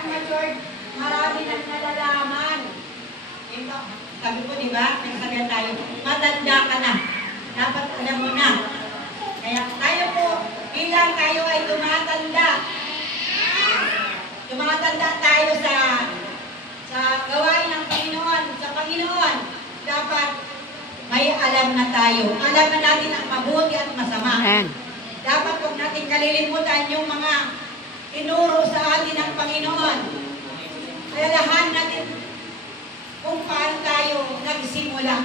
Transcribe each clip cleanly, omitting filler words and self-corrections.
ng matured, marami nang nalalaman. Ito, sabi ko, di ba? Nagsabihan tayo, matanda ka na. Dapat alam mo na. Kaya tayo po, bilang tayo ay tumatanda. Tumatanda tayo sa gawain ng Panginoon. Sa Panginoon, dapat may alam na tayo. Alam na natin ang mabuti at masama. Amen. Dapat huwag natin kalilimutan yung mga tinuro sa atin ng Panginoon. Kaya lahat natin kung paano tayo nagsimula.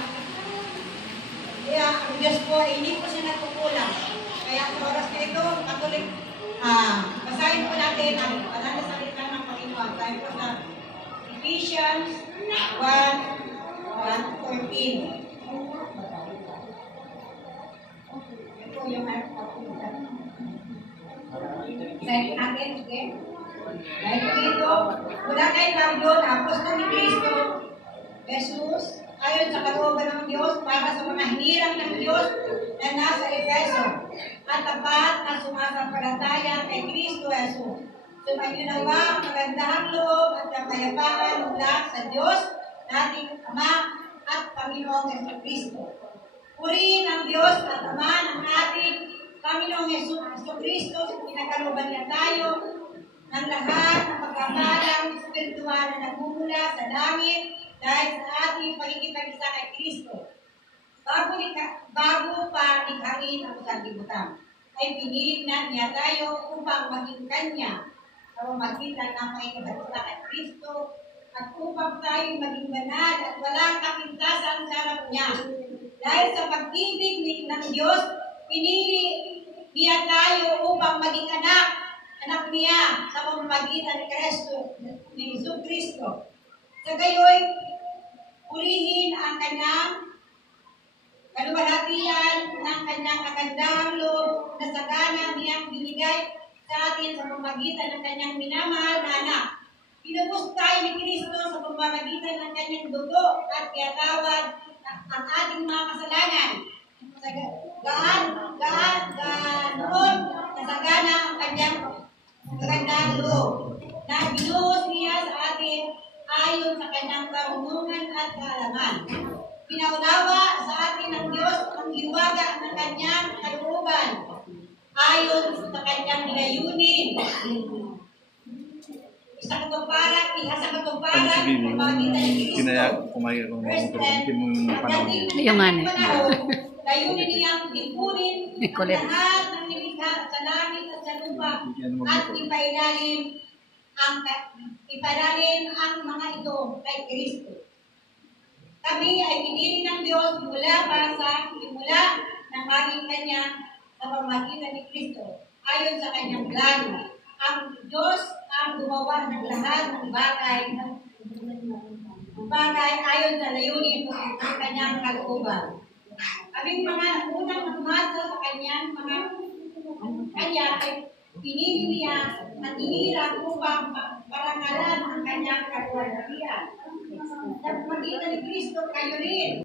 Kaya ang Diyos po, hindi po siya nagkukulang. Kaya sa oras na ito, patuloy, basahin po natin ang banal na salita ng Panginoon. Tayo po sa Ephesians 1:14. Ito yung Dahil natin, okay? Dahil dito, mula kay Pablo, na apostol ni Cristo, Jesus, ayon sa kalooban ng Diyos, para sa mga hinirang ng Diyos na nasa Efeso, at tapat na sumasampalataya kay Cristo Jesus. Sumagyunawa ang magandahang loob at kapayapaan mula sa Diyos, nating Ama at Panginoong Jesucristo. Purihin ang Diyos at Ama ng ating Panginoong Jesucristo, pinagkalooban niya tayo ng lahat ng pagkamalang spiritual na nagmumula sa langit dahil sa ating pagkikipag-isa kay Kristo. Bago pa likhain ang sanlibutan, ay pinilit na niya tayo upang maging Kanya sa pamamagitan ng pagkikipag-isa kay Kristo at upang tayo maging banal at walang kapintasan sa harap niya. Dahil sa pag-ibig ng Diyos, pinili niya tayo upang maging anak niya sa pamamagitan ni Kristo, ni Jesucristo. Sa gayoy, purihin ang kanyang kaluwalhatian ng kanyang kagandahang loob na sagana niyang binigay sa atin sa pamamagitan ng kanyang minamahal na anak. Pinubos tayo ni Kristo sa pamamagitan ng kanyang dugo at tinatawad ang ating mga kasalanan. Noon, nasagana ang kanyang kagandahang loob na binuhos niya sa atin ayon sa kanyang karunungan at kaalaman. Pinaunawa sa atin ng Diyos ang hiwaga ng kanyang kalooban ayon sa kanyang layunin. Sa katuparan, pamagitan ni Kristo. Yung ano. Layunin niyang lipunin ang lahat ng nilikha sa langit at sa lupa at ipailalim ang mga ito kay Kristo. Kami ay pinili ng Diyos simula ng maging Kanya sa pamamagitan ni Kristo ayon sa Kanyang plano. Ang Diyos ang gumawa ng lahat ng bagay ayon sa layunin ng Kanyang kalooban. Kaming mga unang nagmasa sa Kanya ay pinili niya at inirang upang parangalan ang Kanyang kalooban. Sa pamamagitan ni Kristo kayo rin